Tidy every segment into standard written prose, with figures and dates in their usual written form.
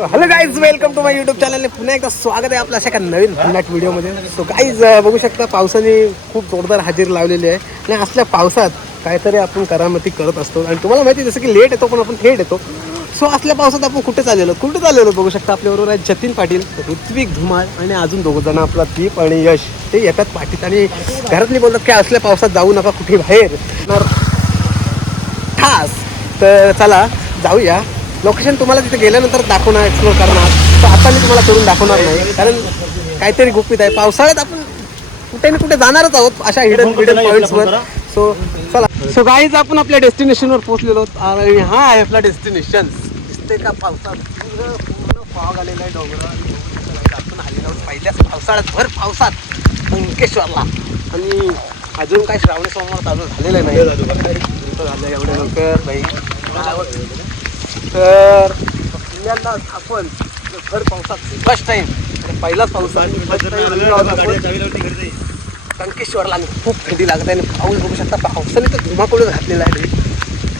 Hello guys, welcome to my YouTube channel. पुन्हा एकदा स्वागत आहे आपल्या अशा एका नवीन भन्नाट व्हिडिओमध्ये. सो गाईज बघू शकता, पावसाने खूप जोरदार हजेरी लावलेली आहे आणि असल्या पावसात काहीतरी आपण करामती करत असतो. आणि तुम्हाला माहिती जसं की लेट येतो पण आपण थेट येतो. सो असल्या पावसात आपण कुठे चाललेलो बघू शकता. आपल्याबरोबर आहे जतीन पाटील, ऋत्विक धुमाळ आणि अजून दोघं जण, आपला दीप आणि यश. ते येतात पाठीत आणि घरातली बोलतात की असल्या पावसात जाऊ नका कुठे बाहेर खास. तर चला जाऊया. लोकेशन तुम्हाला तिथे गेल्यानंतर दाखवणार, एक्सप्लोर करणार. तर आता मी तुम्हाला करून दाखवणार नाही, कारण काहीतरी गुपित आहे. पावसाळ्यात आपण कुठे ना कुठे जाणारच आहोत अशा हिडन पॉईंट्सवर. सो चला. सो गाईज, आपण आपल्या डेस्टिनेशनवर पोहोचलेलो आणि हा आहे आपला डेस्टिनेशन. दिसते का पावसात पूर्ण फॉग आलेला आहे डोंगरावर. आपण आलेलो आहोत पहिल्याच पावसाळ्यात, भर पावसात अंकेश्वरला. आणि अजून काय श्रावणी सोमवार चालू झालेलं नाही. झालं एवढ्या लवकर नाही. तर पहिल्यांदाच आपण भर पावसात फर्स्ट टाइम, पहिलाच पाऊस अंकेश्वरला. आणि खूप थंडी लागत आहे आणि पाऊस बघू शकता, पावसाने तर धुमाकूळ घातलेला आहे.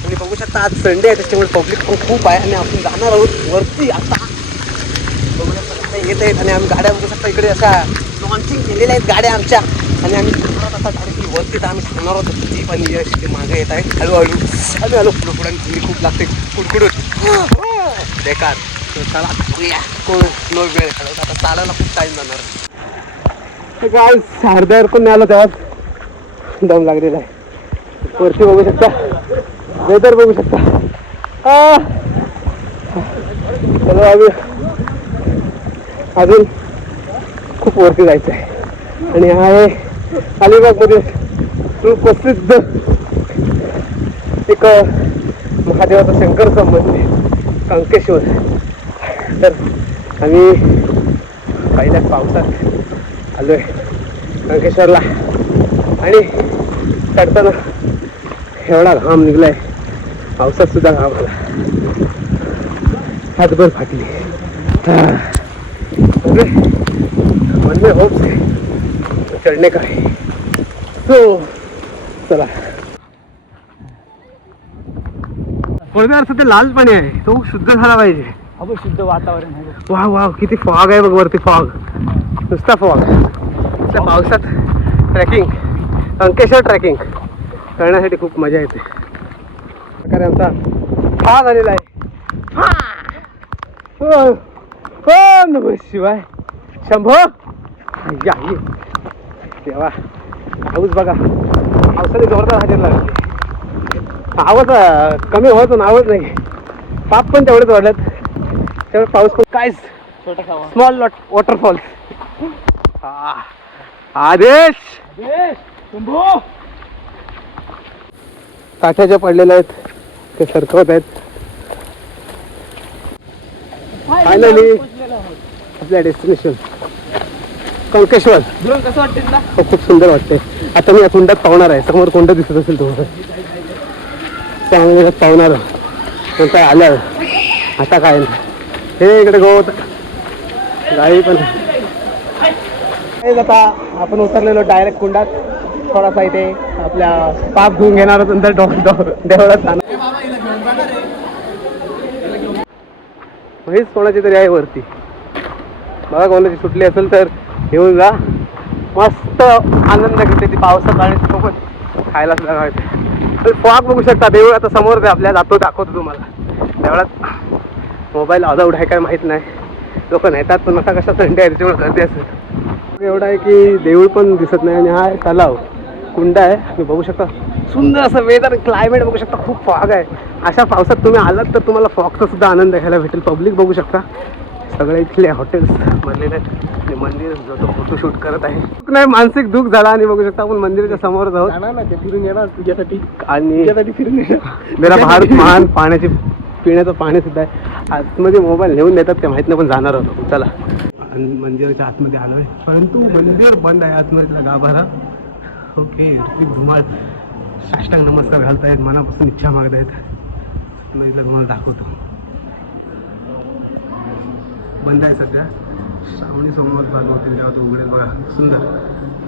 आणि बघू शकता आज संडे आहे, त्याच्यामुळे पब्लिक पण खूप आहे. आणि आपण जाणार आहोत वरती. आता बघू शकता येत आहेत आणि आम्ही गाड्या बघू शकता इकडे अशा लॉन्चिंग केलेल्या आहेत गाड्या आमच्या. आणि आम्ही थांबणार आता डायरेक्टली वरती. तर आम्ही थांबणार होतो. दीप आणि यश ते मागे येत आहे हळूहळू. आलो पुढं आणि थंडी खूप लागते, कुडकुडून बेकार. तर चला कोण नो वेळ घालवत. आता चालायला खूप टाईम जाणार. काय अर्ध्यावर पण नाही आलं, तेव्हा दम लागलेला आहे. वरती बघू शकता, वेदर बघू शकता. चलो आम्ही अजून खूप वरती जायचं आहे. आणि हा आहे अलिबागमध्ये सुप्रसिद्ध एक महादेवाचा शंकरचं मंदिर कंकेश्वर. तर आम्ही पहिल्याच पावसात आलो आहे कंकेश्वरला. आणि चढताना एवढा घाम निघलाय, पावसात सुद्धा घाम आला, हातभर फाटली. मन में होप्स है चढ़ने का है. तो चला. असं ते लाल पाणी आहे, तो शुद्ध झाला पाहिजे. अगो शुद्ध वातावरण आहे. वा वा, किती फॉग आहे बघ वरती. फॉग, नुसता फॉग. त्या पावसात ट्रेकिंग, अंकेश्वर ट्रेकिंग करण्यासाठी खूप मजा येते. प्रकारे आमचा हा झालेला आहे. ओम नमः शिवाय, शंभो. या तेव्हा पाऊस बघा, पावसाने जोरदार हजेरी लागली. आवाज कमी व्हायचं नावच नाही. पाप पण तेवढेच वाढलेत. त्यामुळे पाऊस पण काय स्मॉल वॉटरफॉल. आदेश काठ्याच्या पडलेल्या आहेत, ते सरकवत आहेत. फायनली आपल्या डेस्टिनेशन कंकेश्वर. कसं वाटते तुला? खूप सुंदर वाटते. आता मी या कुंडात पावणार आहे. समोर कोंड दिसत असेल तुम्हाला, त्यामुळे पावणार नंतर आल्यावर. आता काय नाही, हे इकडे गवत गाई पण. आता आपण उतरलेलो डायरेक्ट कुंडात. थोडासा इथे आपल्या पाप धुवून घेणार, नंतर देवळात जाणार. हेच कोणाची तरी आहे वरती बघा. कोणाची सुटली असेल तर येऊन जा. मस्त आनंद घेते ती पावसात आणि सोबत खायला सुद्धा मिळते. फॉग बघू शकता. देऊळ आता समोर आपल्या दाखवतो तुम्हाला. देवळात मोबाईल अलाउड आहे काय माहीत नाही. लोक नेतात पण आता कशा थंडी आहे त्याच्यामुळे गर्दी असेल. एवढं आहे की देऊळ पण दिसत नाही. आणि हा तलाव कुंड आहे, तुम्ही बघू शकता. सुंदर असं वेदर, क्लायमेट बघू शकता. खूप फॉग आहे. अशा पावसात तुम्ही आलात तर तुम्हाला फॉगचा सुद्धा आनंद घ्यायला भेटेल. पब्लिक बघू शकता, सगळे इथले हॉटेल्स बनलेले आहेत. आणि मंदिर जो तो फोटोशूट करत आहे. नाही, मानसिक दुःख झाला. आणि बघू शकता आपण मंदिराच्या समोर आहोत. फिरून येणार तुझ्यासाठी आणि फिरून येणार. मेरा भारत महान. पाण्याची पिण्याचं पाणी सुद्धा आहे. आतमध्ये मोबाईल नेऊन देतात का माहीत नाही, पण जाणार होतो. चला. आणि मंदिराच्या आतमध्ये आलो आहे, परंतु मंदिर बंद आहे आतमधला गाभारा. ओके. ऋत्विक धुमाळ साष्टांग नमस्कार घालतायत, मनापासून इच्छा मागत आहेत. मी तुम्हाला दाखवतो. बंद आहे सध्या. श्रावणी सोमवार चालू होतील तेव्हा तो उघडेल. बघा, सुंदर,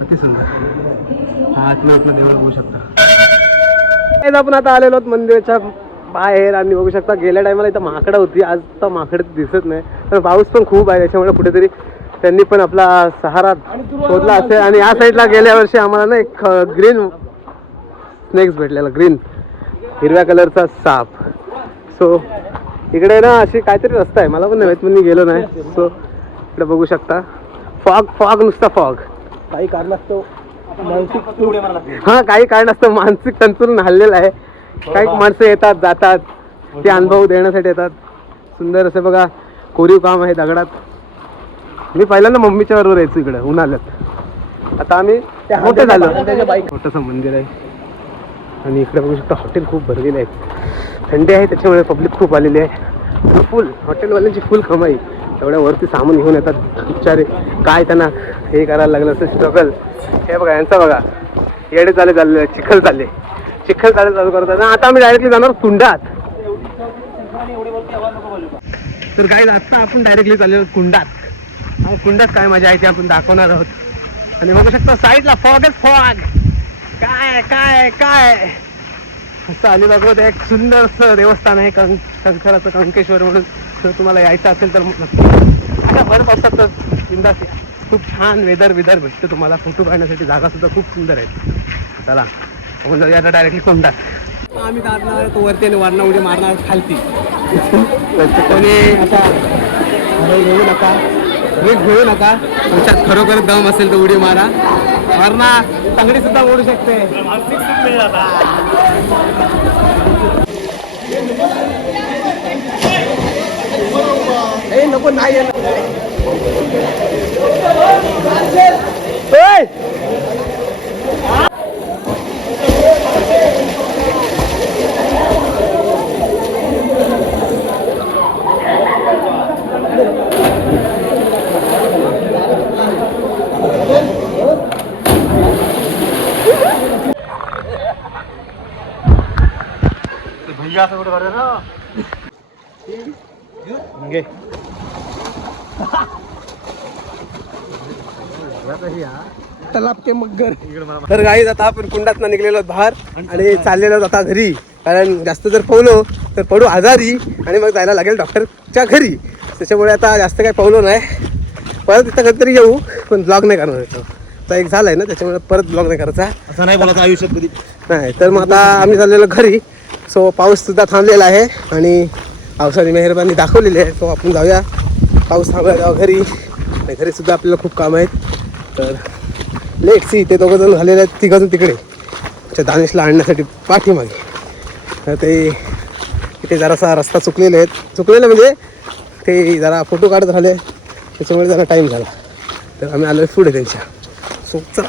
अति सुंदर. हा आतमध्ये देवळ बघू शकता. आपण आता आलेलो आहोत मंदिराच्या बाहेर आणि बघू शकता गेल्या टायमाला इथं माकडं होती, आज तर माकडं दिसत नाही. तर पाऊस पण खूप आहे त्याच्यामुळे कुठेतरी त्यांनी पण आपला सहारा शोधला असेल. आणि या साईडला गेल्या वर्षी आम्हाला ना एक ग्रीन स्नेक्स भेटलेला, ग्रीन हिरव्या कलरचा साप. सो इकडे ना अशी काहीतरी रस्ता आहे, मला पण नाही माहित, मी गेलो नाही. सो इकडे बघू शकता फॉग नुसता फॉग. काही कारणास्तव हा काही कारण असतं, मानसिक संतुलन हल्लेलं आहे. काही माणसं येतात जातात, ते अनुभव देण्यासाठी येतात. सुंदर असं बघा कोरीव काम आहे दगडात. मी पहिल्यांदा मम्मीच्या बरोबर यायचो इकडे उन्हाळ्यात. आता आम्ही मोठे झालो. छोटंसं मंदिर आहे आणि इकडे बघू शकता हॉटेल खूप भरलेले आहेत. थंडी आहे त्याच्यामुळे पब्लिक खूप आलेली आहे. फुल हॉटेलवाल्यांची फुल कमाई. एवढ्या वरती सामान घेऊन येतात बिचारे, काय त्यांना हे करायला लागलं असं स्ट्रगल. हे बघा यांचं बघा येडे चालले चिखल चालू करतात. आता आम्ही डायरेक्टली जाणार कुंडात. तर काय आता आपण डायरेक्टली चाललो कुंडात. कुंडात काय मजा आहे ते आपण दाखवणार आहोत. आणि बघू शकता साईडला फॉगच फॉग. काय काय काय असं आले बघत. एक सुंदरसं देवस्थान आहे कंकराचं, कंकेश्वर म्हणून. जर तुम्हाला यायचं असेल तर आता भर पावसात तर बिंदास या. खूप छान वेदर भेटतं तुम्हाला. फोटो काढण्यासाठी जागा सुद्धा खूप सुंदर आहे. चला आपण जाऊया आता डायरेक्टली कुंडात. आम्ही जाणार तो वरती आणि वरना उडी मारणार खालती. कोणी आता घेऊ नका, रिस्क घेऊ नका. तुमच्यात खरोखर दम असेल तर उडी मारा, वरना तंगडी सुद्धा ओढू शकते. नको नाही भैया असं कुठे करतो ना. तलाब के मगर. तर गाईज आता आपण कुंडात निघलेलो बाहेर आणि चाललेलो आता घरी. कारण जास्त जर पवलो तर पडू आजारी आणि मग जायला लागेल डॉक्टरच्या घरी. त्याच्यामुळे आता जास्त काही पवलो नाही. परत तिथं कधीतरी येऊ, पण ब्लॉग नाही करणार याचं. तर एक झालाय ना त्याच्यामुळे परत ब्लॉग नाही करायचा. असं नाही बोलायचं आयुष्यात कधी नाही. तर मग आता आम्ही चाललेलो घरी. सो पाऊस सुद्धा थांबलेला आहे आणि पावसाने मेहरबानी दाखवलेली आहे. सो आपण जाऊया, पाऊस थांबला तेव्हा घरी. आणि घरी सुद्धा आपल्याला खूप काम आहेत. तर लेट सी ते दोघं जण झालेले आहेत, तिघं जण तिकडे त्या दानिशला आणण्यासाठी पाठीमागे. तर ते इथे जरासा रस्ता चुकलेलं म्हणजे ते जरा फोटो काढत राहिले त्याच्यामुळे जरा टाईम झाला. तर आम्ही आलो पुढे त्यांच्या. सो चला.